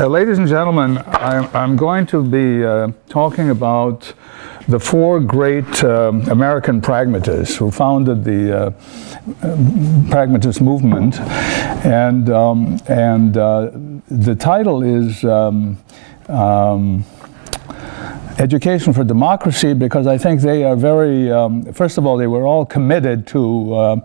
Ladies and gentlemen, I'm going to be talking about the four great American pragmatists who founded the pragmatist movement, and the title is Education for Democracy, because I think they are very, first of all, they were all committed to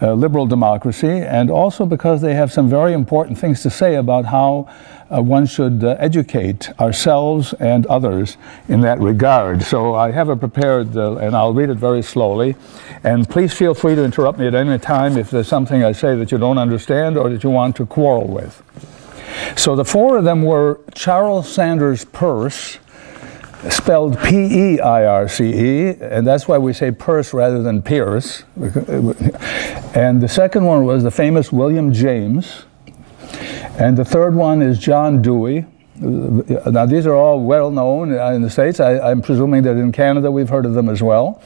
liberal democracy, and also because they have some very important things to say about how one should educate ourselves and others in that regard. So I have it prepared, and I'll read it very slowly. And please feel free to interrupt me at any time if there's something I say that you don't understand or that you want to quarrel with. So the four of them were Charles Sanders Peirce, spelled P-E-I-R-C-E, and that's why we say Peirce rather than Peirce. And the second one was the famous William James. And the third one is John Dewey. Now, these are all well known in the States. I'm presuming that in Canada we've heard of them as well.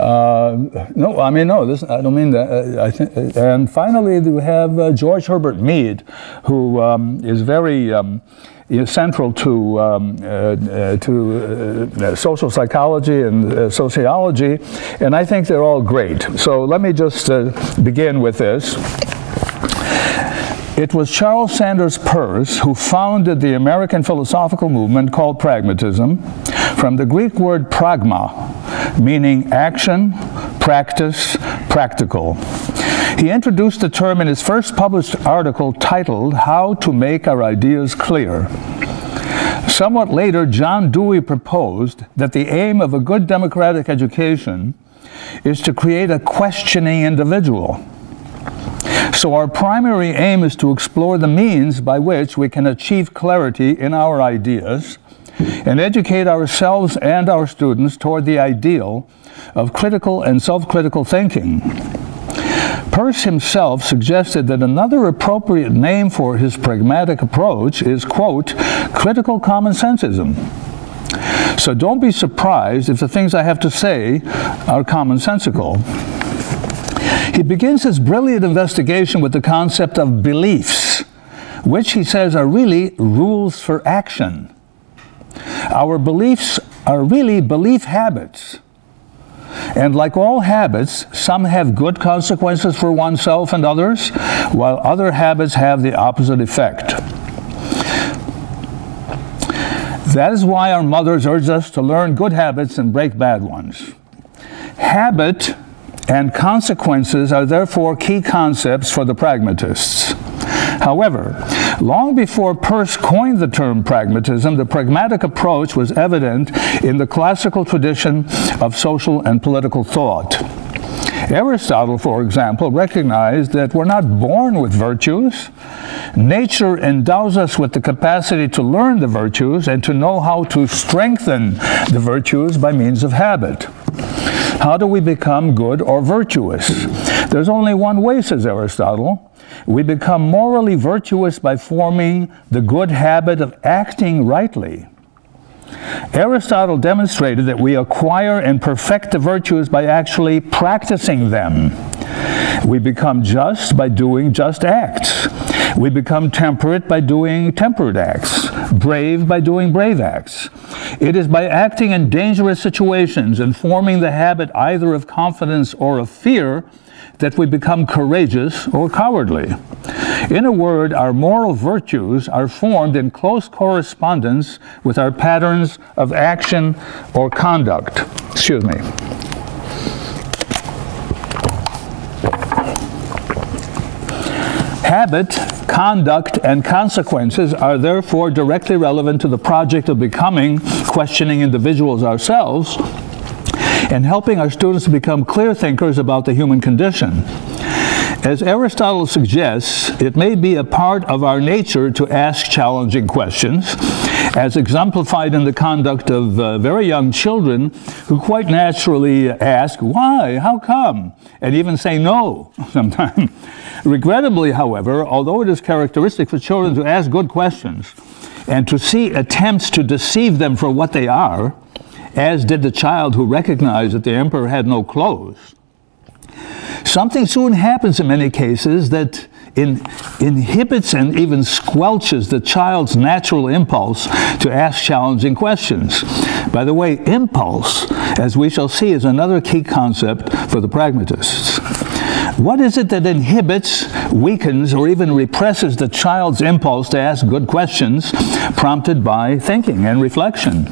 No, I mean, no, I don't mean that. And finally, we have George Herbert Mead, who is very central to social psychology and sociology, and I think they're all great. So let me just begin with this. It was Charles Sanders Peirce who founded the American philosophical movement called pragmatism, from the Greek word pragma, meaning action, practice, practical. He introduced the term in his first published article titled "How to Make Our Ideas Clear." Somewhat later, John Dewey proposed that the aim of a good democratic education is to create a questioning individual. So our primary aim is to explore the means by which we can achieve clarity in our ideas and educate ourselves and our students toward the ideal of critical and self-critical thinking. Peirce himself suggested that another appropriate name for his pragmatic approach is, quote, critical commonsensism. So don't be surprised if the things I have to say are commonsensical. He begins his brilliant investigation with the concept of beliefs, which he says are really rules for action. Our beliefs are really belief habits. And like all habits, some have good consequences for oneself and others, while other habits have the opposite effect. That is why our mothers urge us to learn good habits and break bad ones. Habit and consequences are therefore key concepts for the pragmatists. However, long before Peirce coined the term pragmatism, the pragmatic approach was evident in the classical tradition of social and political thought. Aristotle, for example, recognized that we're not born with virtues. Nature endows us with the capacity to learn the virtues and to know how to strengthen the virtues by means of habit. How do we become good or virtuous? There's only one way, says Aristotle. We become morally virtuous by forming the good habit of acting rightly. Aristotle demonstrated that we acquire and perfect the virtues by actually practicing them. We become just by doing just acts. We become temperate by doing temperate acts, brave by doing brave acts. It is by acting in dangerous situations and forming the habit either of confidence or of fear that we become courageous or cowardly. In a word, our moral virtues are formed in close correspondence with our patterns of action or conduct. Excuse me. Habit, conduct, and consequences are therefore directly relevant to the project of becoming questioning individuals ourselves and helping our students to become clear thinkers about the human condition. As Aristotle suggests, it may be a part of our nature to ask challenging questions, as exemplified in the conduct of very young children who quite naturally ask, why, how come, and even say no sometimes. Regrettably, however, although it is characteristic for children to ask good questions and to see attempts to deceive them for what they are, as did the child who recognized that the emperor had no clothes, something soon happens in many cases that inhibits and even squelches the child's natural impulse to ask challenging questions. By the way, impulse, as we shall see, is another key concept for the pragmatists. What is it that inhibits, weakens, or even represses the child's impulse to ask good questions prompted by thinking and reflection?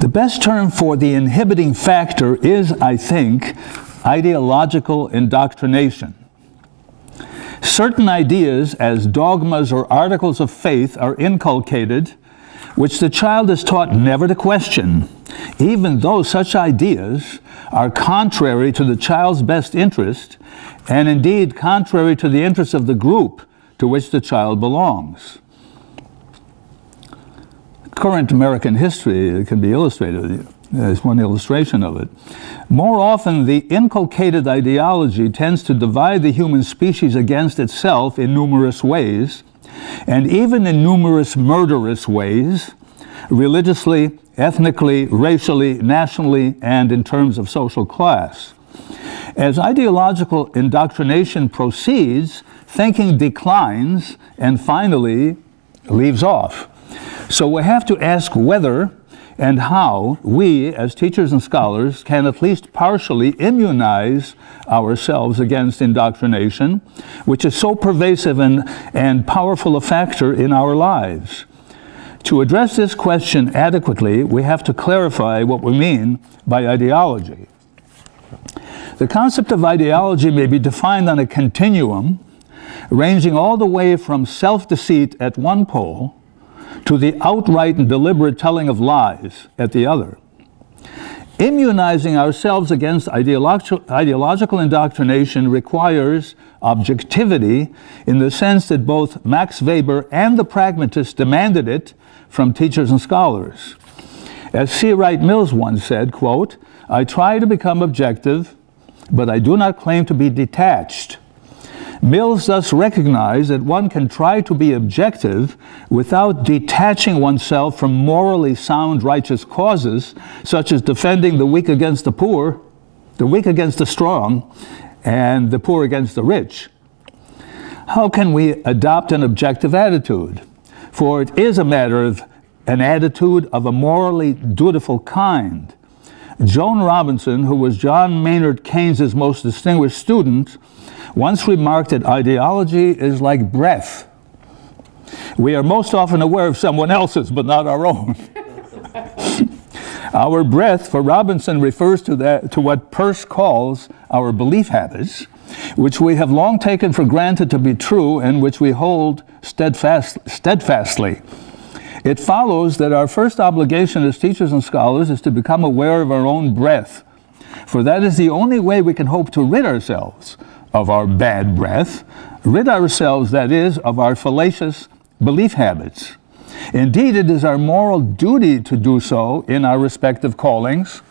The best term for the inhibiting factor is, I think, ideological indoctrination. Certain ideas as dogmas or articles of faith are inculcated, which the child is taught never to question, even though such ideas are contrary to the child's best interest, and indeed contrary to the interests of the group to which the child belongs. Current American history can be illustrated as one illustration of it. More often, the inculcated ideology tends to divide the human species against itself in numerous ways, and even in numerous murderous ways, religiously, ethnically, racially, nationally, and in terms of social class. As ideological indoctrination proceeds, thinking declines and finally leaves off. So we have to ask whether and how we, as teachers and scholars, can at least partially immunize ourselves against indoctrination, which is so pervasive and powerful a factor in our lives. To address this question adequately, we have to clarify what we mean by ideology. The concept of ideology may be defined on a continuum ranging all the way from self-deceit at one pole to the outright and deliberate telling of lies at the other. Immunizing ourselves against ideological indoctrination requires objectivity in the sense that both Max Weber and the pragmatists demanded it from teachers and scholars. As C. Wright Mills once said, quote, "I try to become objective, but I do not claim to be detached." Mills thus recognized that one can try to be objective without detaching oneself from morally sound righteous causes, such as defending the weak against the poor, the weak against the strong, and the poor against the rich. How can we adopt an objective attitude? For it is a matter of an attitude of a morally dutiful kind. Joan Robinson, who was John Maynard Keynes' most distinguished student, once remarked that ideology is like breath. We are most often aware of someone else's, but not our own. Our breath, for Robinson, refers to what Peirce calls our belief habits, which we have long taken for granted to be true and which we hold steadfastly. It follows that our first obligation as teachers and scholars is to become aware of our own breath, for that is the only way we can hope to rid ourselves of our bad breath, rid ourselves, that is, of our fallacious belief habits. Indeed, it is our moral duty to do so in our respective callings,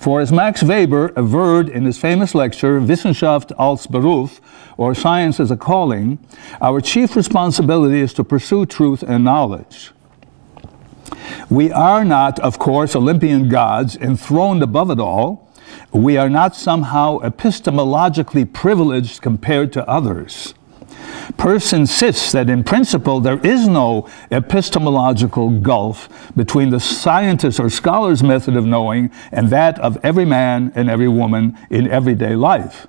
for as Max Weber averred in his famous lecture, Wissenschaft als Beruf, or Science as a Calling, our chief responsibility is to pursue truth and knowledge. We are not, of course, Olympian gods enthroned above it all. We are not somehow epistemologically privileged compared to others. Peirce insists that in principle there is no epistemological gulf between the scientist or scholar's method of knowing and that of every man and every woman in everyday life.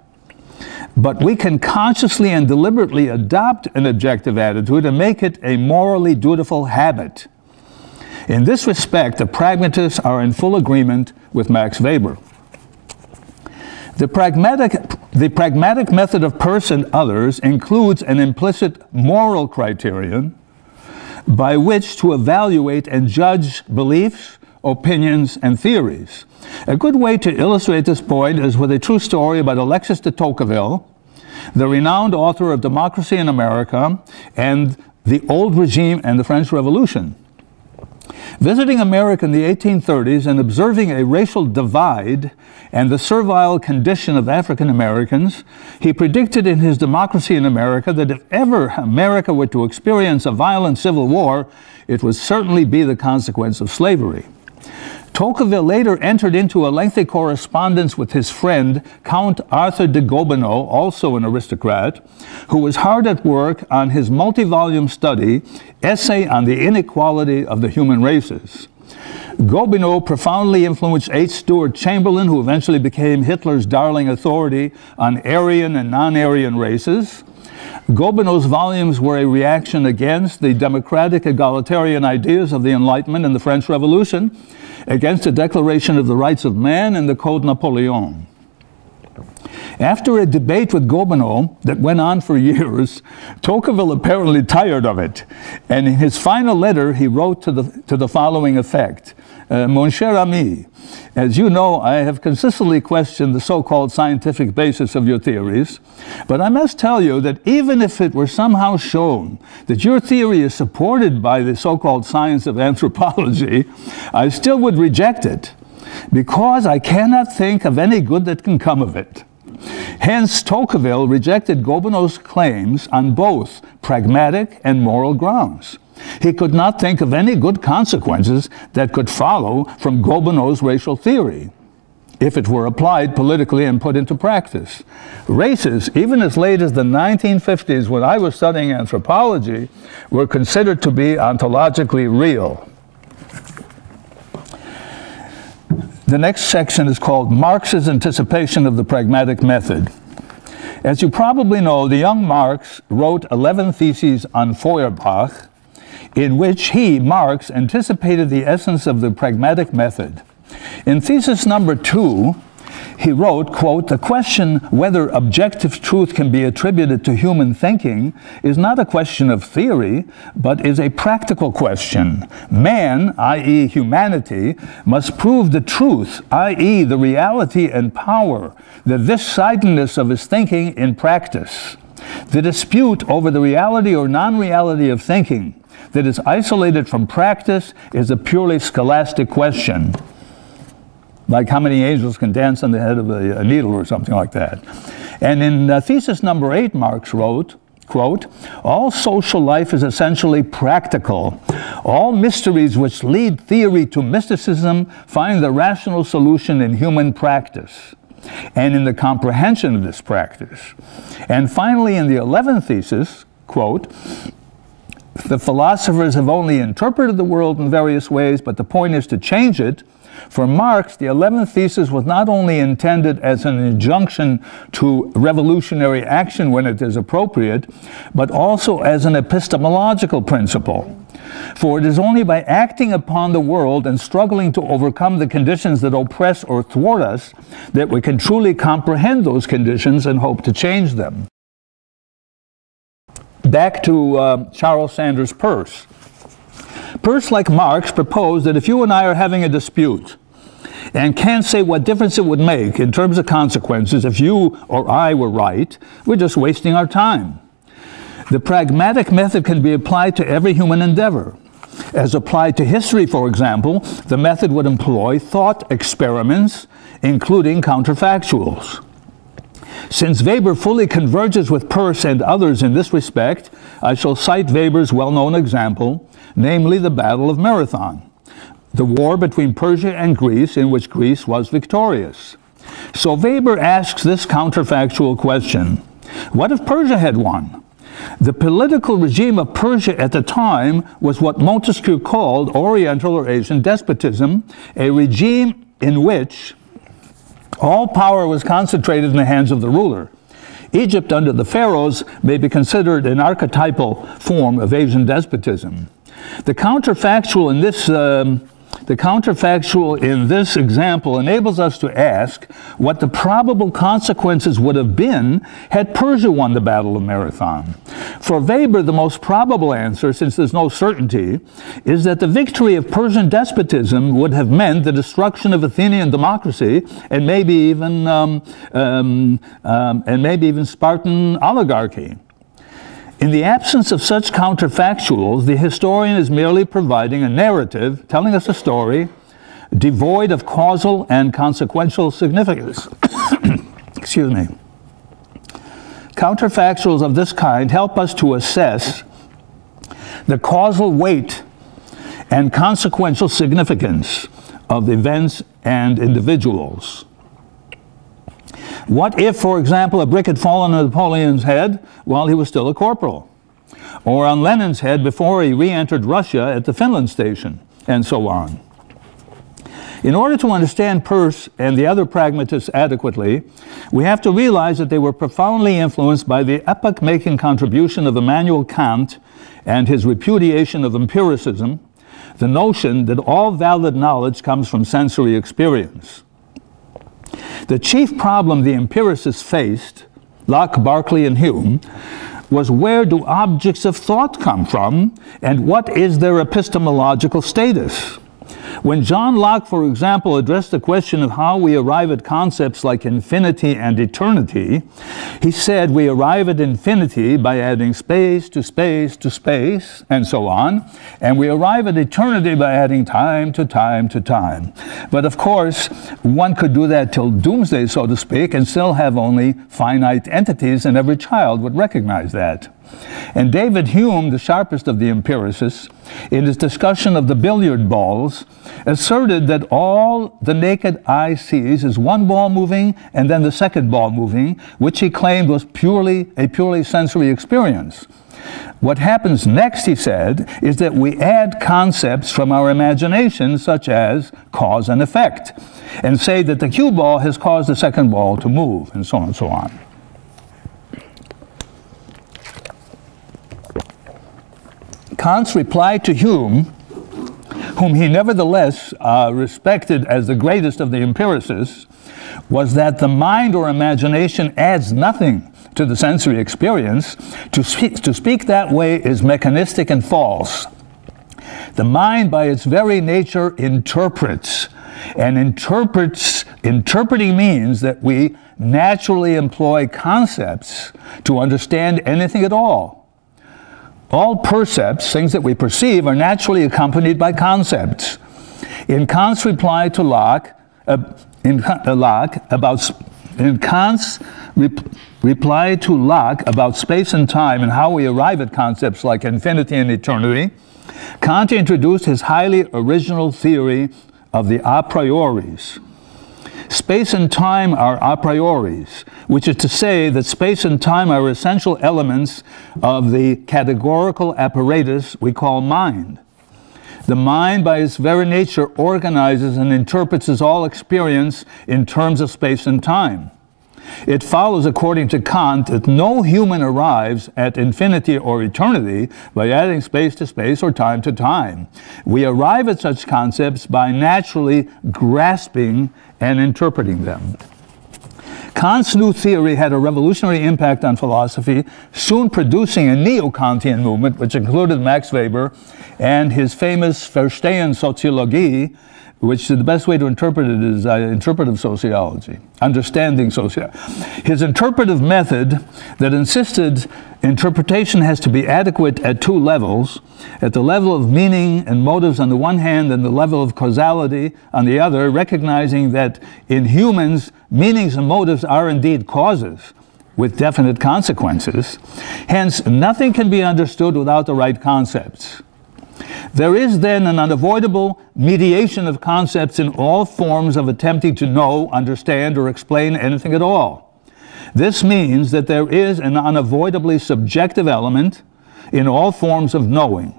But we can consciously and deliberately adopt an objective attitude and make it a morally dutiful habit. In this respect, the pragmatists are in full agreement with Max Weber. The pragmatic method of Peirce and others includes an implicit moral criterion by which to evaluate and judge beliefs, opinions, and theories. A good way to illustrate this point is with a true story about Alexis de Tocqueville, the renowned author of Democracy in America and The Old Regime and the French Revolution. Visiting America in the 1830s and observing a racial divide and the servile condition of African Americans, he predicted in his Democracy in America that if ever America were to experience a violent civil war, it would certainly be the consequence of slavery. Tocqueville later entered into a lengthy correspondence with his friend, Count Arthur de Gobineau, also an aristocrat, who was hard at work on his multi-volume study, Essay on the Inequality of the Human Races. Gobineau profoundly influenced H. Stuart Chamberlain, who eventually became Hitler's darling authority on Aryan and non-Aryan races. Gobineau's volumes were a reaction against the democratic egalitarian ideas of the Enlightenment and the French Revolution, against the Declaration of the Rights of Man and the Code Napoleon. After a debate with Gobineau that went on for years, Tocqueville apparently tired of it, and in his final letter he wrote to the following effect: Mon cher ami, as you know, I have consistently questioned the so-called scientific basis of your theories, but I must tell you that even if it were somehow shown that your theory is supported by the so-called science of anthropology, I still would reject it, because I cannot think of any good that can come of it. Hence, Tocqueville rejected Gobineau's claims on both pragmatic and moral grounds. He could not think of any good consequences that could follow from Gobineau's racial theory, if it were applied politically and put into practice. Races, even as late as the 1950s, when I was studying anthropology, were considered to be ontologically real. The next section is called Marx's Anticipation of the Pragmatic Method. As you probably know, the young Marx wrote 11 theses on Feuerbach, in which he, Marx, anticipated the essence of the pragmatic method. In thesis number 2, he wrote, quote, "The question whether objective truth can be attributed to human thinking is not a question of theory, but is a practical question. Man, i.e. humanity, must prove the truth, i.e. the reality and power, the this-sidedness of his thinking in practice. The dispute over the reality or non-reality of thinking that is isolated from practice is a purely scholastic question." Like how many angels can dance on the head of a needle or something like that. And in thesis number 8, Marx wrote, quote, "All social life is essentially practical. All mysteries which lead theory to mysticism find the rational solution in human practice and in the comprehension of this practice." And finally, in the 11th thesis, quote, "The philosophers have only interpreted the world in various ways, but the point is to change it. For Marx, the 11th thesis was not only intended as an injunction to revolutionary action when it is appropriate, but also as an epistemological principle. For it is only by acting upon the world and struggling to overcome the conditions that oppress or thwart us that we can truly comprehend those conditions and hope to change them." Back to Charles Sanders Peirce. Peirce, like Marx, proposed that if you and I are having a dispute and can't say what difference it would make in terms of consequences if you or I were right, we're just wasting our time. The pragmatic method can be applied to every human endeavor. As applied to history, for example, the method would employ thought experiments, including counterfactuals. Since Weber fully converges with Peirce and others in this respect, I shall cite Weber's well-known example, namely the Battle of Marathon, the war between Persia and Greece in which Greece was victorious. So Weber asks this counterfactual question: what if Persia had won? The political regime of Persia at the time was what Montesquieu called Oriental or Asian despotism, a regime in which all power was concentrated in the hands of the ruler. Egypt under the pharaohs may be considered an archetypal form of Asian despotism. The counterfactual in this example enables us to ask what the probable consequences would have been had Persia won the Battle of Marathon. For Weber, the most probable answer, since there's no certainty, is that the victory of Persian despotism would have meant the destruction of Athenian democracy and maybe even Spartan oligarchy. In the absence of such counterfactuals, the historian is merely providing a narrative, telling us a story, devoid of causal and consequential significance. Excuse me. Counterfactuals of this kind help us to assess the causal weight and consequential significance of events and individuals. What if, for example, a brick had fallen on Napoleon's head while he was still a corporal? Or on Lenin's head before he re-entered Russia at the Finland station, and so on. In order to understand Peirce and the other pragmatists adequately, we have to realize that they were profoundly influenced by the epoch-making contribution of Immanuel Kant and his repudiation of empiricism, the notion that all valid knowledge comes from sensory experience. The chief problem the empiricists faced, Locke, Berkeley, and Hume, was where do objects of thought come from, and what is their epistemological status? When John Locke, for example, addressed the question of how we arrive at concepts like infinity and eternity, he said we arrive at infinity by adding space to space to space, and so on, and we arrive at eternity by adding time to time to time. But of course, one could do that till doomsday, so to speak, and still have only finite entities, and every child would recognize that. And David Hume, the sharpest of the empiricists, in his discussion of the billiard balls, asserted that all the naked eye sees is one ball moving and then the second ball moving, which he claimed was a purely sensory experience. What happens next, he said, is that we add concepts from our imagination, such as cause and effect, and say that the cue ball has caused the second ball to move, and so on and so on. Kant's reply to Hume, whom he nevertheless respected as the greatest of the empiricists, was that the mind or imagination adds nothing to the sensory experience. To speak that way is mechanistic and false. The mind, by its very nature, interprets. And interpreting means that we naturally employ concepts to understand anything at all. All percepts, things that we perceive, are naturally accompanied by concepts. In Kant's reply to Locke, about space and time and how we arrive at concepts like infinity and eternity, Kant introduced his highly original theory of the a prioris. Space and time are a prioris, which is to say that space and time are essential elements of the categorical apparatus we call mind. The mind, by its very nature, organizes and interprets all experience in terms of space and time. It follows, according to Kant, that no human arrives at infinity or eternity by adding space to space or time to time. We arrive at such concepts by naturally grasping and interpreting them. Kant's new theory had a revolutionary impact on philosophy, soon producing a neo-Kantian movement, which included Max Weber and his famous Verstehen Soziologie, which the best way to interpret it is interpretive sociology, understanding sociology. His interpretive method that insisted interpretation has to be adequate at two levels, at the level of meaning and motives on the one hand and the level of causality on the other, recognizing that in humans, meanings and motives are indeed causes with definite consequences. Hence, nothing can be understood without the right concepts. There is then an unavoidable mediation of concepts in all forms of attempting to know, understand, or explain anything at all. This means that there is an unavoidably subjective element in all forms of knowing.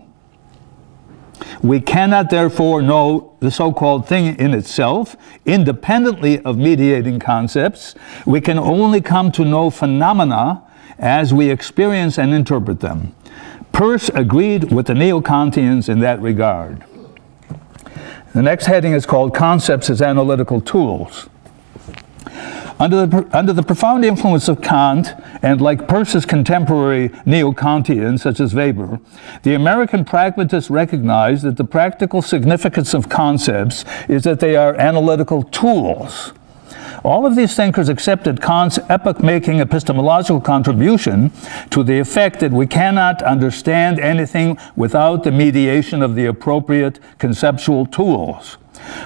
We cannot therefore know the so-called thing in itself, independently of mediating concepts. We can only come to know phenomena as we experience and interpret them. Peirce agreed with the neo-Kantians in that regard. The next heading is called Concepts as Analytical Tools. Under the profound influence of Kant, and like Peirce's contemporary neo-Kantians, such as Weber, the American pragmatists recognized that the practical significance of concepts is that they are analytical tools. All of these thinkers accepted Kant's epoch-making epistemological contribution to the effect that we cannot understand anything without the mediation of the appropriate conceptual tools.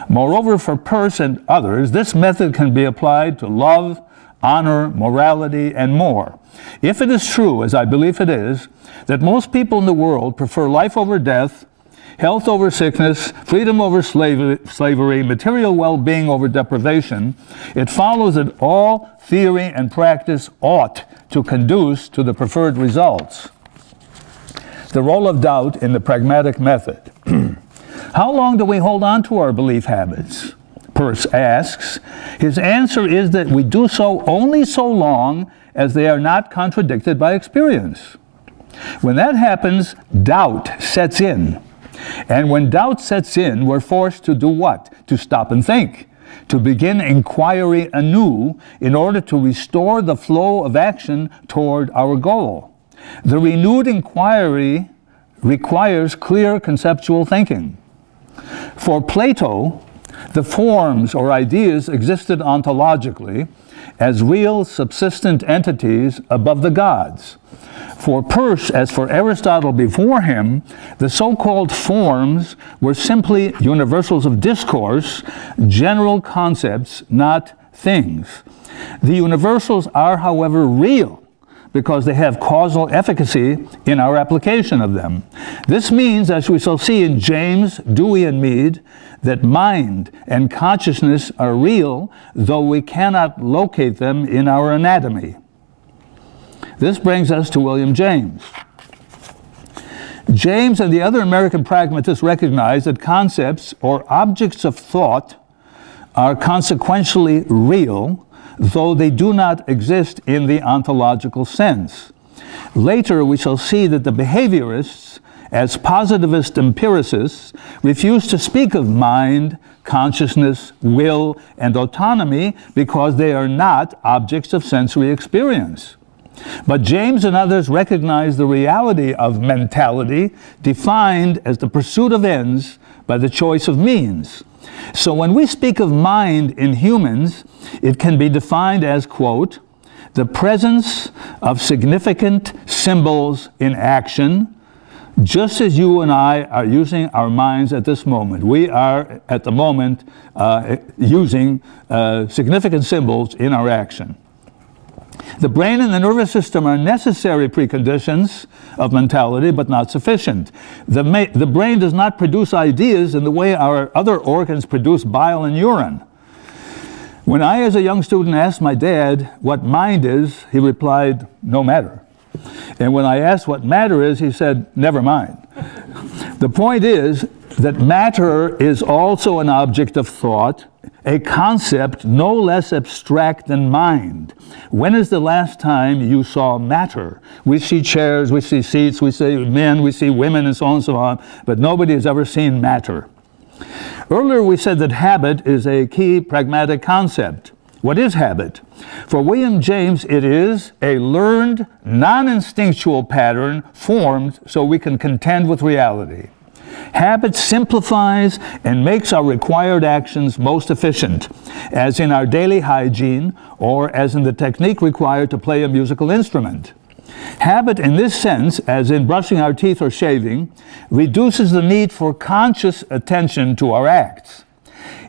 Moreover, for Peirce and others, this method can be applied to love, honor, morality, and more. If it is true, as I believe it is, that most people in the world prefer life over death, health over sickness, freedom over slavery, material well-being over deprivation, it follows that all theory and practice ought to conduce to the preferred results. The role of doubt in the pragmatic method. How long do we hold on to our belief habits? Peirce asks. His answer is that we do so only so long as they are not contradicted by experience. When that happens, doubt sets in. And when doubt sets in, we're forced to do what? To stop and think, to begin inquiry anew in order to restore the flow of action toward our goal. The renewed inquiry requires clear conceptual thinking. For Plato, the forms or ideas existed ontologically as real subsistent entities above the gods. For Peirce, as for Aristotle before him, the so-called forms were simply universals of discourse, general concepts, not things. The universals are, however, real because they have causal efficacy in our application of them. This means, as we shall see in James, Dewey, and Mead, that mind and consciousness are real, though we cannot locate them in our anatomy. This brings us to William James. James and the other American pragmatists recognize that concepts or objects of thought are consequentially real, though they do not exist in the ontological sense. Later, we shall see that the behaviorists, as positivist empiricists, refuse to speak of mind, consciousness, will, and autonomy because they are not objects of sensory experience. But James and others recognize the reality of mentality defined as the pursuit of ends by the choice of means. So when we speak of mind in humans, it can be defined as, quote, the presence of significant symbols in action, just as you and I are using our minds at this moment. We are, at the moment, using significant symbols in our action. The brain and the nervous system are necessary preconditions of mentality, but not sufficient. The brain does not produce ideas in the way our other organs produce bile and urine. When I, as a young student, asked my dad what mind is, he replied, no matter. And when I asked what matter is, he said, never mind. The point is that matter is also an object of thought, a concept no less abstract than mind. When is the last time you saw matter? We see chairs, we see seats, we see men, we see women, and so on and so on, but nobody has ever seen matter. Earlier we said that habit is a key pragmatic concept. What is habit? For William James, it is a learned, non-instinctual pattern formed so we can contend with reality. Habit simplifies and makes our required actions most efficient, as in our daily hygiene or as in the technique required to play a musical instrument. Habit in this sense, as in brushing our teeth or shaving, reduces the need for conscious attention to our acts.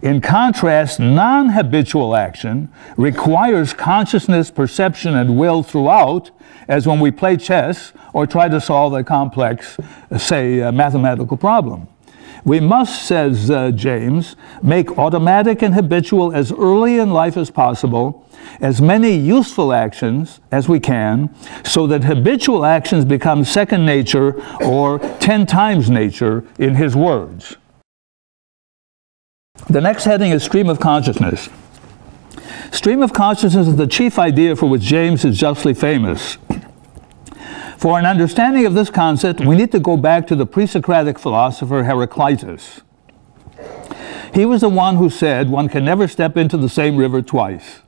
In contrast, non-habitual action requires consciousness, perception, and will throughout, as when we play chess or try to solve a complex, say, mathematical problem. We must, says James, make automatic and habitual as early in life as possible as many useful actions as we can, so that habitual actions become second nature or 10 times nature, in his words. The next heading is stream of consciousness. Stream of consciousness is the chief idea for which James is justly famous. For an understanding of this concept, we need to go back to the pre-Socratic philosopher Heraclitus. He was the one who said one can never step into the same river twice.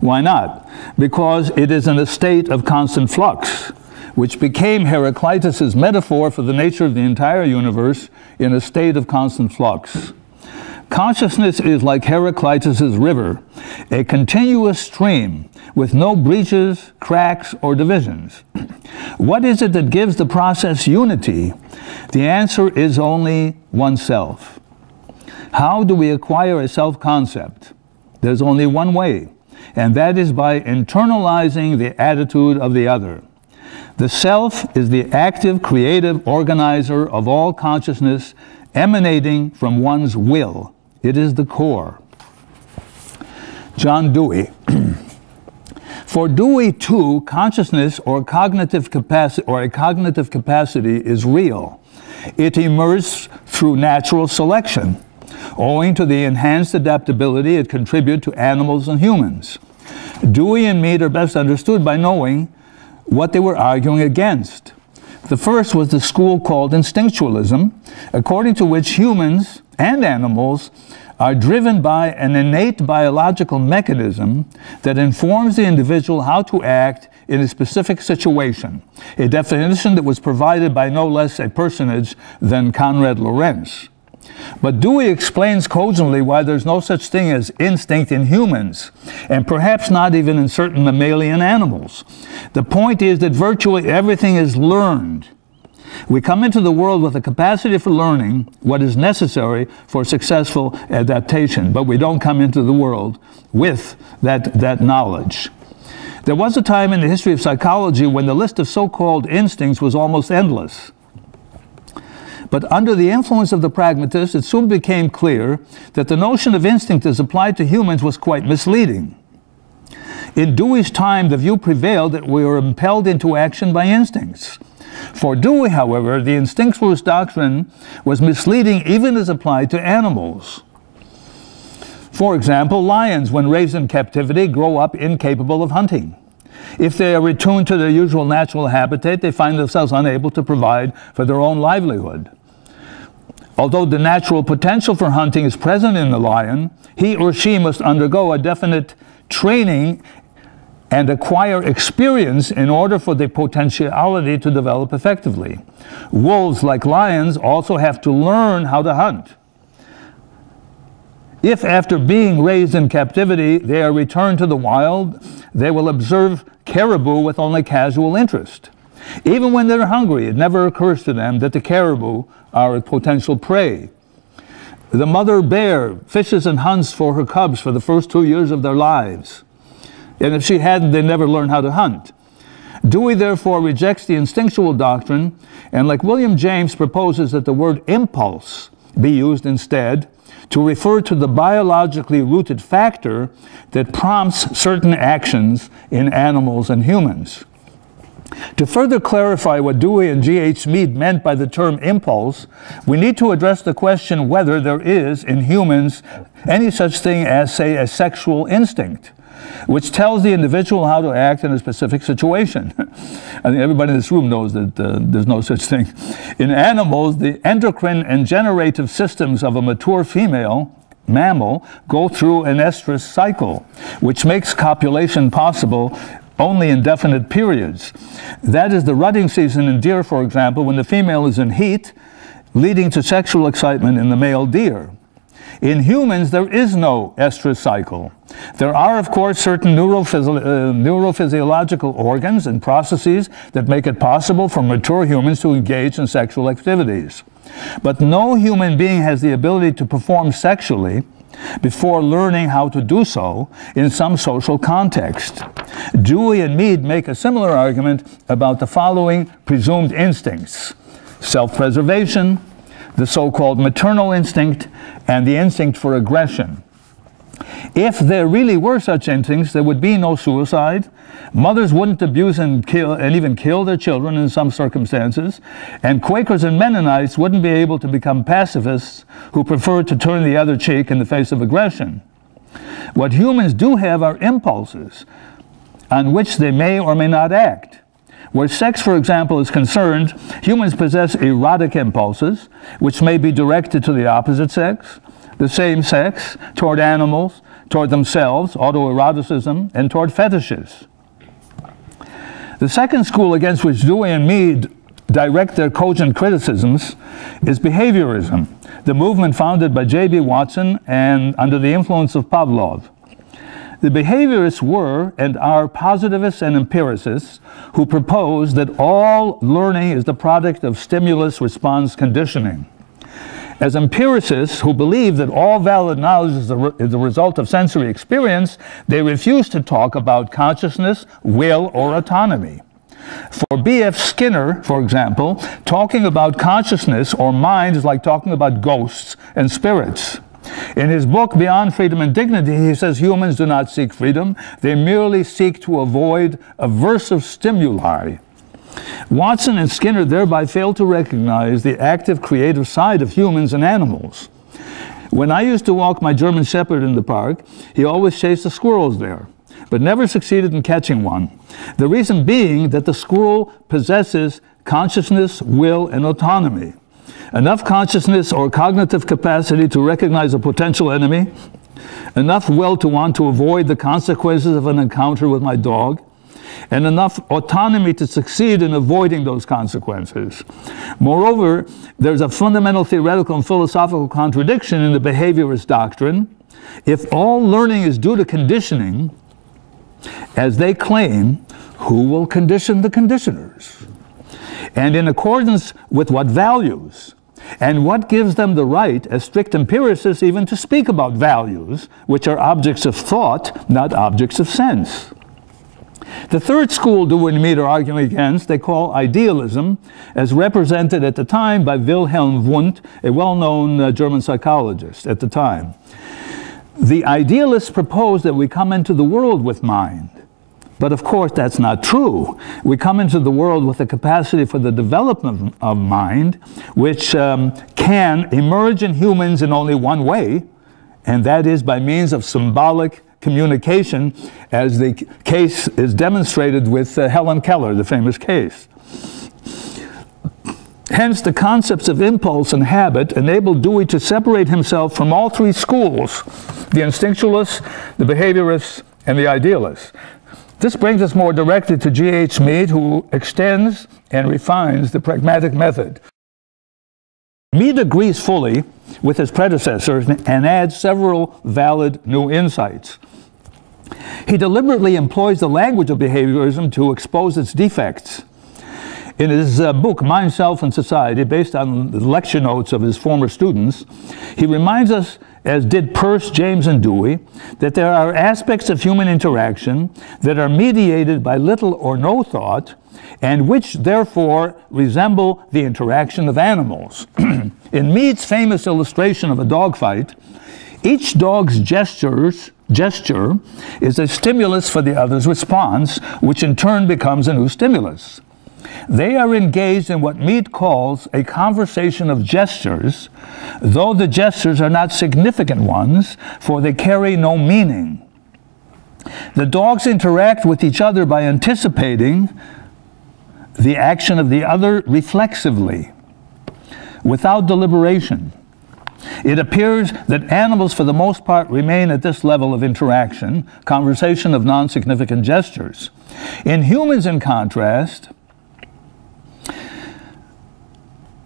Why not? Because it is in a state of constant flux, which became Heraclitus's metaphor for the nature of the entire universe in a state of constant flux. Consciousness is like Heraclitus's river, a continuous stream with no breaches, cracks, or divisions. What is it that gives the process unity? The answer is only oneself. How do we acquire a self-concept? There's only one way, and that is by internalizing the attitude of the other. The self is the active, creative organizer of all consciousness emanating from one's will. It is the core. John Dewey. For Dewey, too, consciousness or a cognitive capacity is real. It emerged through natural selection, owing to the enhanced adaptability it contributed to animals and humans. Dewey and Mead are best understood by knowing what they were arguing against. The first was the school called instinctualism, according to which humans and animals are driven by an innate biological mechanism that informs the individual how to act in a specific situation, a definition that was provided by no less a personage than Konrad Lorenz. But Dewey explains cogently why there's no such thing as instinct in humans, and perhaps not even in certain mammalian animals. The point is that virtually everything is learned. We come into the world with a capacity for learning what is necessary for successful adaptation, but we don't come into the world with that knowledge. There was a time in the history of psychology when the list of so-called instincts was almost endless. But under the influence of the pragmatists, it soon became clear that the notion of instinct as applied to humans was quite misleading. In Dewey's time, the view prevailed that we were impelled into action by instincts. For Dewey, however, the instinctualist doctrine was misleading even as applied to animals. For example, lions, when raised in captivity, grow up incapable of hunting. If they are returned to their usual natural habitat, they find themselves unable to provide for their own livelihood. Although the natural potential for hunting is present in the lion, he or she must undergo a definite training and acquire experience in order for the potentiality to develop effectively. Wolves, like lions, also have to learn how to hunt. If after being raised in captivity they are returned to the wild, they will observe caribou with only casual interest. Even when they're hungry, it never occurs to them that the caribou are a potential prey. The mother bear fishes and hunts for her cubs for the first 2 years of their lives. And if she hadn't, they never learned how to hunt. Dewey therefore rejects the instinctual doctrine, and like William James proposes that the word impulse be used instead to refer to the biologically rooted factor that prompts certain actions in animals and humans. To further clarify what Dewey and G.H. Mead meant by the term impulse, we need to address the question whether there is in humans any such thing as, say, a sexual instinct, which tells the individual how to act in a specific situation. I think everybody in this room knows that there's no such thing. In animals, the endocrine and generative systems of a mature female mammal go through an estrous cycle, which makes copulation possible only in definite periods. That is the rutting season in deer, for example, when the female is in heat, leading to sexual excitement in the male deer. In humans, there is no estrous cycle. There are, of course, certain neurophysiological organs and processes that make it possible for mature humans to engage in sexual activities. But no human being has the ability to perform sexually before learning how to do so in some social context. Dewey and Mead make a similar argument about the following presumed instincts: self-preservation, the so-called maternal instinct, and the instinct for aggression. If there really were such instincts, there would be no suicide. Mothers wouldn't abuse and even kill their children in some circumstances, and Quakers and Mennonites wouldn't be able to become pacifists who prefer to turn the other cheek in the face of aggression. What humans do have are impulses on which they may or may not act. Where sex, for example, is concerned, humans possess erotic impulses, which may be directed to the opposite sex, the same sex, toward animals, toward themselves, autoeroticism, and toward fetishes. The second school against which Dewey and Mead direct their cogent criticisms is behaviorism, the movement founded by J.B. Watson and under the influence of Pavlov. The behaviorists were and are positivists and empiricists who propose that all learning is the product of stimulus-response conditioning. As empiricists who believe that all valid knowledge is the result of sensory experience, they refuse to talk about consciousness, will, or autonomy. For B.F. Skinner, for example, talking about consciousness or mind is like talking about ghosts and spirits. In his book, Beyond Freedom and Dignity, he says humans do not seek freedom. They merely seek to avoid aversive stimuli. Watson and Skinner thereby fail to recognize the active creative side of humans and animals. When I used to walk my German Shepherd in the park, he always chased the squirrels there, but never succeeded in catching one. The reason being that the squirrel possesses consciousness, will, and autonomy. Enough consciousness or cognitive capacity to recognize a potential enemy, enough will to want to avoid the consequences of an encounter with my dog, and enough autonomy to succeed in avoiding those consequences. Moreover, there's a fundamental theoretical and philosophical contradiction in the behaviorist doctrine. If all learning is due to conditioning, as they claim, who will condition the conditioners? And in accordance with what values? And what gives them the right, as strict empiricists, even to speak about values, which are objects of thought, not objects of sense? The third school Dewey and Mead are arguing against, they call idealism, as represented at the time by Wilhelm Wundt, a well-known German psychologist at the time. The idealists propose that we come into the world with mind. But of course, that's not true. We come into the world with the capacity for the development of mind, which can emerge in humans in only one way, and that is by means of symbolic communication, as the case is demonstrated with Helen Keller, the famous case. Hence, the concepts of impulse and habit enabled Dewey to separate himself from all three schools, the instinctualists, the behaviorists, and the idealists. This brings us more directly to G.H. Mead, who extends and refines the pragmatic method. Mead agrees fully with his predecessors and adds several valid new insights. He deliberately employs the language of behaviorism to expose its defects. In his book, Mind, Self, and Society, based on the lecture notes of his former students, he reminds us, as did Peirce, James, and Dewey, that there are aspects of human interaction that are mediated by little or no thought, and which therefore resemble the interaction of animals. In Mead's famous illustration of a dogfight, each dog's gesture is a stimulus for the other's response, which in turn becomes a new stimulus. They are engaged in what Mead calls a conversation of gestures, though the gestures are not significant ones, for they carry no meaning. The dogs interact with each other by anticipating the action of the other reflexively, without deliberation. It appears that animals, for the most part, remain at this level of interaction, conversation of non-significant gestures. In humans, in contrast,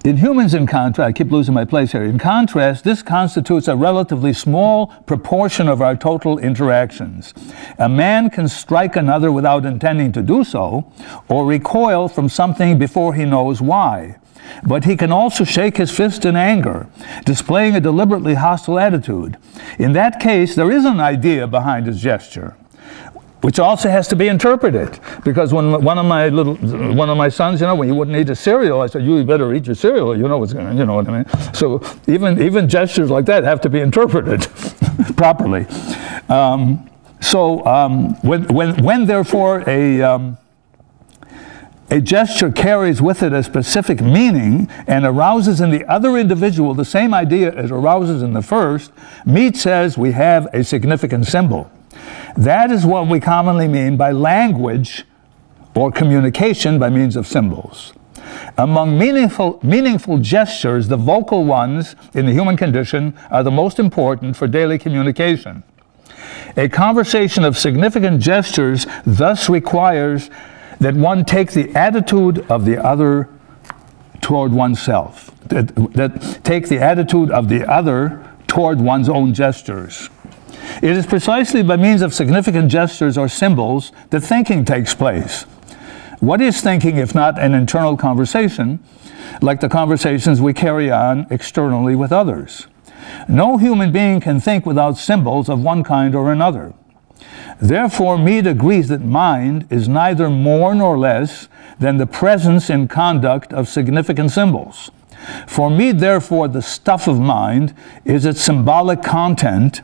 I keep losing my place here. In contrast, this constitutes a relatively small proportion of our total interactions. A man can strike another without intending to do so, or recoil from something before he knows why. But he can also shake his fist in anger, displaying a deliberately hostile attitude. In that case, there is an idea behind his gesture, which also has to be interpreted. Because when one of my sons, when he wouldn't eat his cereal, I said, "You better eat your cereal. You know what's going to," you know what I mean. So even gestures like that have to be interpreted properly. When therefore a gesture carries with it a specific meaning and arouses in the other individual the same idea as arouses in the first, Mead says we have a significant symbol. That is what we commonly mean by language or communication by means of symbols. Among meaningful gestures, the vocal ones in the human condition are the most important for daily communication. A conversation of significant gestures thus requires that one take the attitude of the other toward oneself, that take the attitude of the other toward one's own gestures. It is precisely by means of significant gestures or symbols that thinking takes place. What is thinking if not an internal conversation, like the conversations we carry on externally with others? No human being can think without symbols of one kind or another. Therefore, Mead agrees that mind is neither more nor less than the presence in conduct of significant symbols. For Mead, therefore, the stuff of mind is its symbolic content,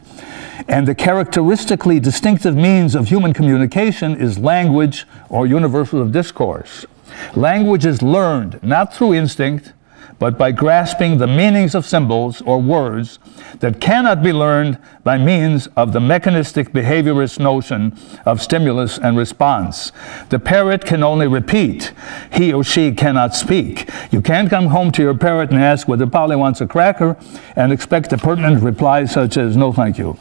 and the characteristically distinctive means of human communication is language or universal of discourse. Language is learned not through instinct, but by grasping the meanings of symbols or words that cannot be learned by means of the mechanistic behaviorist notion of stimulus and response. The parrot can only repeat. He or she cannot speak. You can't come home to your parrot and ask whether Polly wants a cracker and expect a pertinent reply such as, no thank you.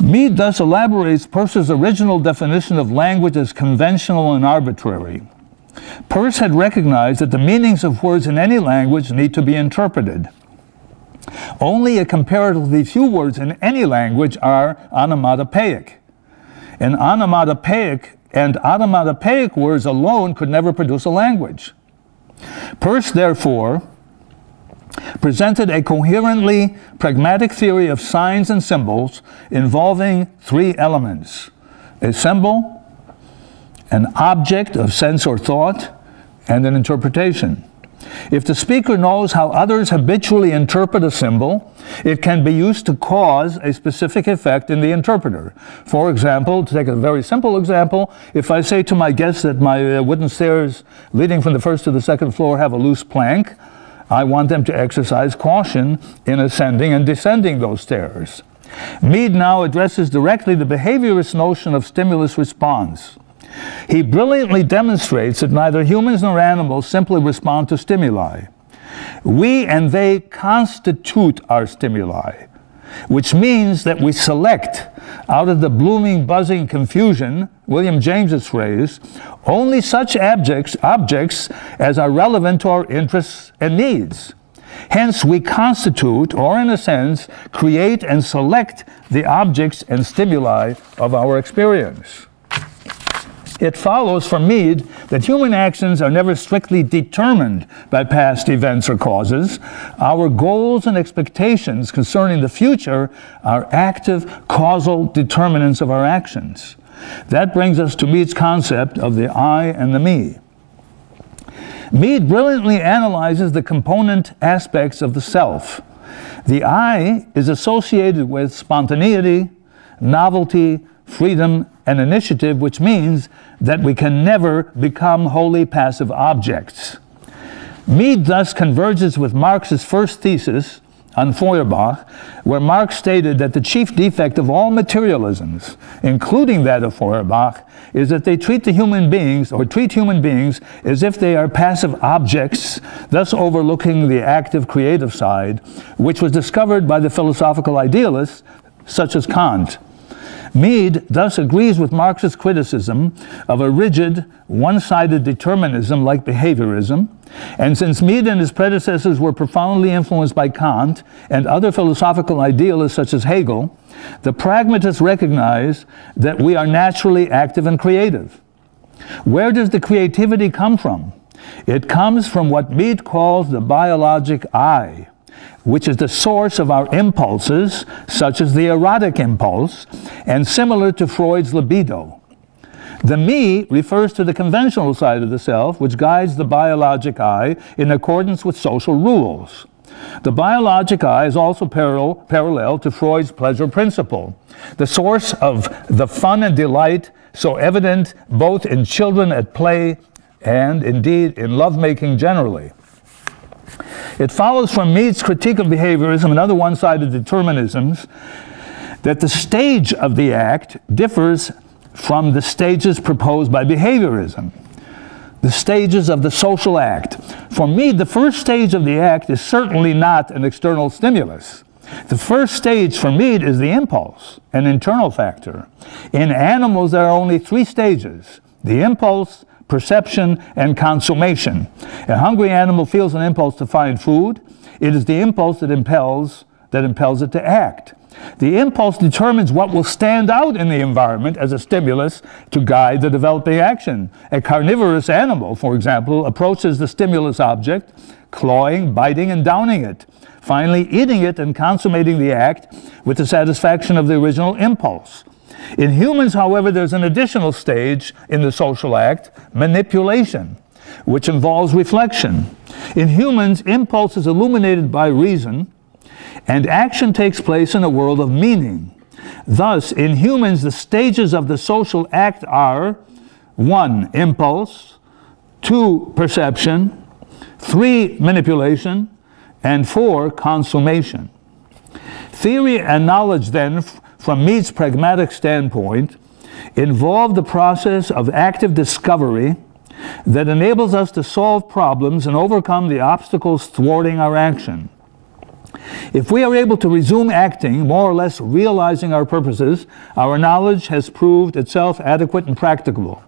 Mead thus elaborates Peirce's original definition of language as conventional and arbitrary. Peirce had recognized that the meanings of words in any language need to be interpreted. Only a comparatively few words in any language are onomatopoeic. And onomatopoeic words alone could never produce a language. Peirce, therefore, presented a coherently pragmatic theory of signs and symbols involving three elements: a symbol, an object of sense or thought, and an interpretation. If the speaker knows how others habitually interpret a symbol, it can be used to cause a specific effect in the interpreter. For example, to take a very simple example, if I say to my guests that my wooden stairs leading from the first to the second floor have a loose plank, I want them to exercise caution in ascending and descending those stairs. Mead now addresses directly the behaviorist notion of stimulus response. He brilliantly demonstrates that neither humans nor animals simply respond to stimuli. We and they constitute our stimuli, which means that we select out of the blooming, buzzing confusion, William James's phrase, only such objects as are relevant to our interests and needs. Hence, we constitute, or in a sense, create and select the objects and stimuli of our experience. It follows from Mead that human actions are never strictly determined by past events or causes. Our goals and expectations concerning the future are active causal determinants of our actions. That brings us to Mead's concept of the I and the me. Mead brilliantly analyzes the component aspects of the self. The I is associated with spontaneity, novelty, freedom, and initiative, which means that we can never become wholly passive objects. Mead thus converges with Marx's first thesis on Feuerbach, where Marx stated that the chief defect of all materialisms, including that of Feuerbach, is that they treat human beings as if they are passive objects, thus overlooking the active creative side, which was discovered by the philosophical idealists such as Kant. Mead thus agrees with Marx's criticism of a rigid, one-sided determinism like behaviorism, and since Mead and his predecessors were profoundly influenced by Kant and other philosophical idealists such as Hegel, the pragmatists recognize that we are naturally active and creative. Where does the creativity come from? It comes from what Mead calls the biologic I, which is the source of our impulses, such as the erotic impulse, and similar to Freud's libido. The me refers to the conventional side of the self, which guides the biologic I in accordance with social rules. The biologic I is also parallel to Freud's pleasure principle, the source of the fun and delight so evident both in children at play and, indeed, in lovemaking generally. It follows from Mead's critique of behaviorism and other one-sided determinisms that the stage of the act differs from the stages proposed by behaviorism, the stages of the social act. For Mead, the first stage of the act is certainly not an external stimulus. The first stage for Mead is the impulse, an internal factor. In animals, there are only three stages: the impulse, perception, and consummation. A hungry animal feels an impulse to find food. It is the impulse that impels it to act. The impulse determines what will stand out in the environment as a stimulus to guide the developing action. A carnivorous animal, for example, approaches the stimulus object, clawing, biting, and downing it, finally eating it and consummating the act with the satisfaction of the original impulse. In humans, however, there's an additional stage in the social act, manipulation, which involves reflection. In humans, impulse is illuminated by reason, and action takes place in a world of meaning. Thus, in humans, the stages of the social act are 1. Impulse, 2. Perception, 3. Manipulation, and 4. Consummation. Theory and knowledge, then, from Mead's pragmatic standpoint, involve the process of active discovery that enables us to solve problems and overcome the obstacles thwarting our action. If we are able to resume acting, more or less realizing our purposes, our knowledge has proved itself adequate and practicable.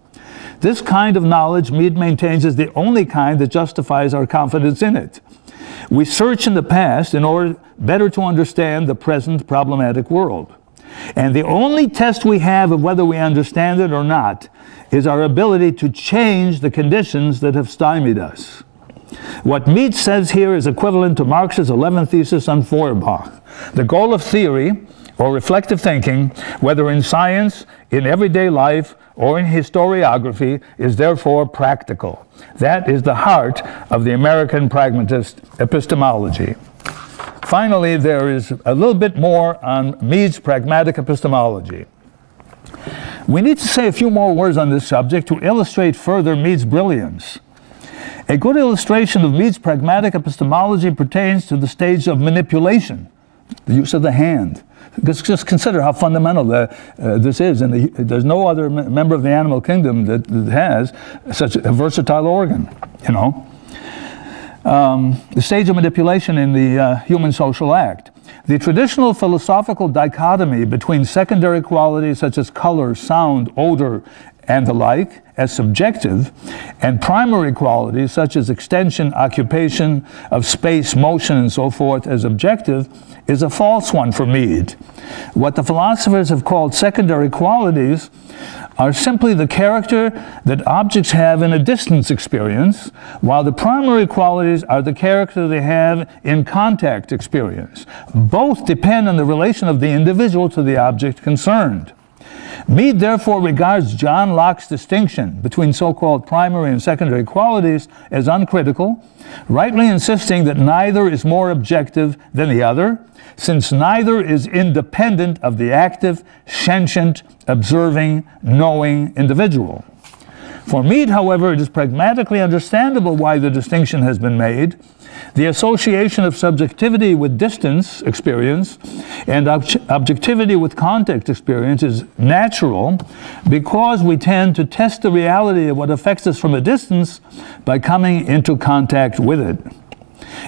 This kind of knowledge, Mead maintains, is the only kind that justifies our confidence in it. We search in the past in order better to understand the present problematic world. And the only test we have of whether we understand it or not is our ability to change the conditions that have stymied us. What Mead says here is equivalent to Marx's 11th thesis on Feuerbach. The goal of theory, or reflective thinking, whether in science, in everyday life, or in historiography, is therefore practical. That is the heart of the American pragmatist epistemology. Finally, there is a little bit more on Mead's pragmatic epistemology. We need to say a few more words on this subject to illustrate further Mead's brilliance. A good illustration of Mead's pragmatic epistemology pertains to the stage of manipulation, the use of the hand. Just consider how fundamental this is, and there's no other member of the animal kingdom that has such a versatile organ, you know. The stage of manipulation in the human social act. The traditional philosophical dichotomy between secondary qualities such as color, sound, odor, and the like as subjective, and primary qualities such as extension, occupation of space, motion, and so forth as objective, is a false one for Mead. What the philosophers have called secondary qualities are simply the character that objects have in a distance experience, while the primary qualities are the character they have in contact experience. Both depend on the relation of the individual to the object concerned. Mead therefore regards John Locke's distinction between so-called primary and secondary qualities as uncritical, rightly insisting that neither is more objective than the other, since neither is independent of the active, sentient, observing, knowing individual. For Mead, however, it is pragmatically understandable why the distinction has been made. The association of subjectivity with distance experience and objectivity with context experience is natural because we tend to test the reality of what affects us from a distance by coming into contact with it.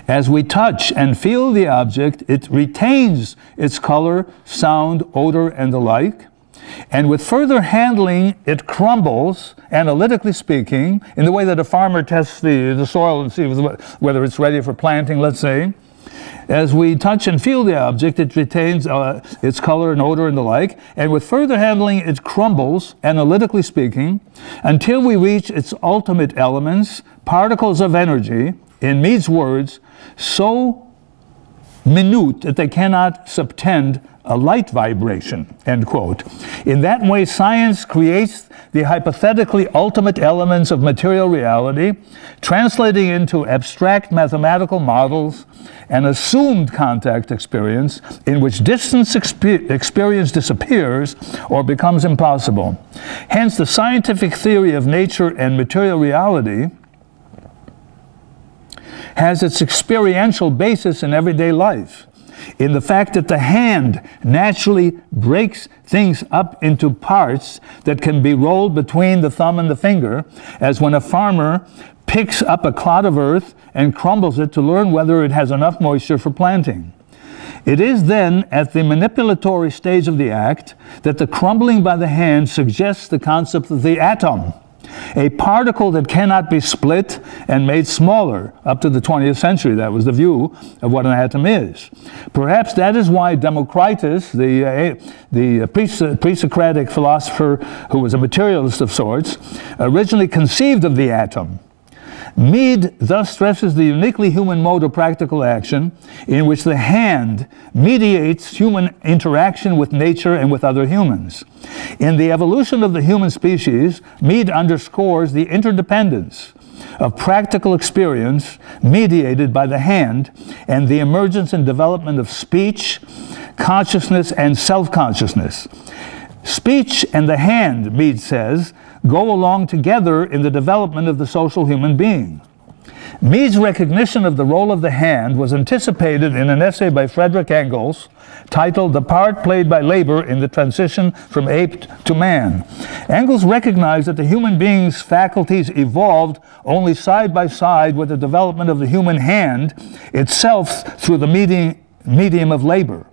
As we touch and feel the object, it retains its color, sound, odor, and the like. And with further handling, it crumbles, analytically speaking, in the way that a farmer tests the soil and sees whether it's ready for planting, let's say. As we touch and feel the object, it retains its color and odor and the like. And with further handling, it crumbles, analytically speaking, until we reach its ultimate elements, particles of energy, in Mead's words, so minute that they cannot subtend a light vibration, end quote. In that way, science creates the hypothetically ultimate elements of material reality, translating into abstract mathematical models an assumed contact experience in which distance experience disappears or becomes impossible. Hence, the scientific theory of nature and material reality has its experiential basis in everyday life, in the fact that the hand naturally breaks things up into parts that can be rolled between the thumb and the finger, as when a farmer picks up a clod of earth and crumbles it to learn whether it has enough moisture for planting. It is then at the manipulatory stage of the act that the crumbling by the hand suggests the concept of the atom, a particle that cannot be split and made smaller. Up to the 20th century, that was the view of what an atom is. Perhaps that is why Democritus, the pre-Socratic philosopher who was a materialist of sorts, originally conceived of the atom. Mead thus stresses the uniquely human mode of practical action in which the hand mediates human interaction with nature and with other humans. In the evolution of the human species, Mead underscores the interdependence of practical experience mediated by the hand and the emergence and development of speech, consciousness, and self-consciousness. Speech and the hand, Mead says, go along together in the development of the social human being. Mead's recognition of the role of the hand was anticipated in an essay by Friedrich Engels titled "The Part Played by Labor in the Transition from Ape to Man." Engels recognized that the human being's faculties evolved only side by side with the development of the human hand itself through the medium of labor.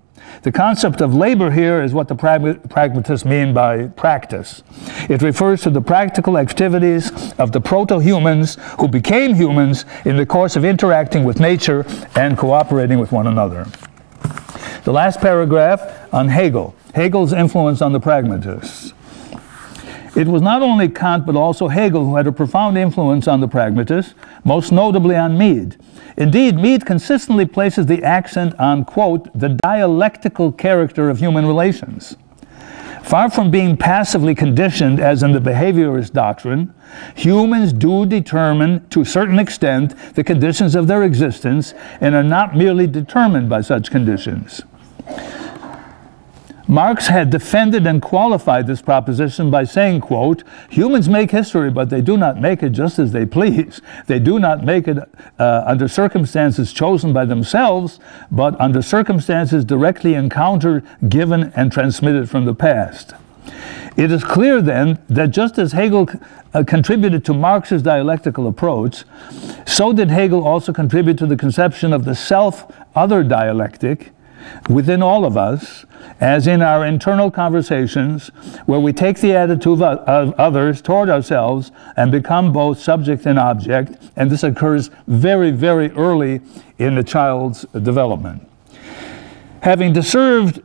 The concept of labor here is what the pragmatists mean by practice. It refers to the practical activities of the proto-humans who became humans in the course of interacting with nature and cooperating with one another. The last paragraph on Hegel, Hegel's influence on the pragmatists. It was not only Kant but also Hegel who had a profound influence on the pragmatists, most notably on Mead. Indeed, Mead consistently places the accent on, quote, the dialectical character of human relations. Far from being passively conditioned, as in the behaviorist doctrine, humans do determine, to a certain extent, the conditions of their existence and are not merely determined by such conditions. Marx had defended and qualified this proposition by saying, quote, humans make history, but they do not make it just as they please. They do not make it under circumstances chosen by themselves, but under circumstances directly encountered, given, and transmitted from the past. It is clear, then, that just as Hegel contributed to Marx's dialectical approach, so did Hegel also contribute to the conception of the self-other dialectic within all of us, as in our internal conversations, where we take the attitude of others toward ourselves and become both subject and object, and this occurs very, very early in the child's development. Having discerned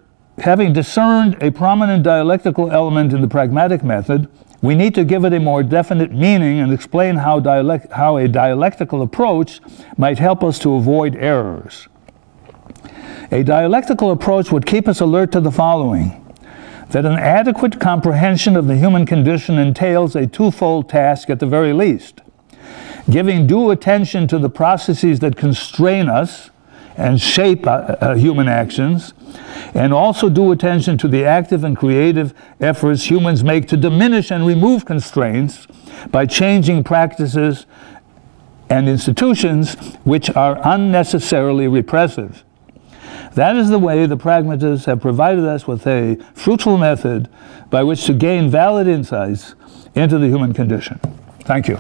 a prominent dialectical element in the pragmatic method, we need to give it a more definite meaning and explain how a dialectical approach might help us to avoid errors. A dialectical approach would keep us alert to the following: that an adequate comprehension of the human condition entails a twofold task at the very least: giving due attention to the processes that constrain us and shape human actions, and also due attention to the active and creative efforts humans make to diminish and remove constraints by changing practices and institutions which are unnecessarily repressive. That is the way the pragmatists have provided us with a fruitful method by which to gain valid insights into the human condition. Thank you.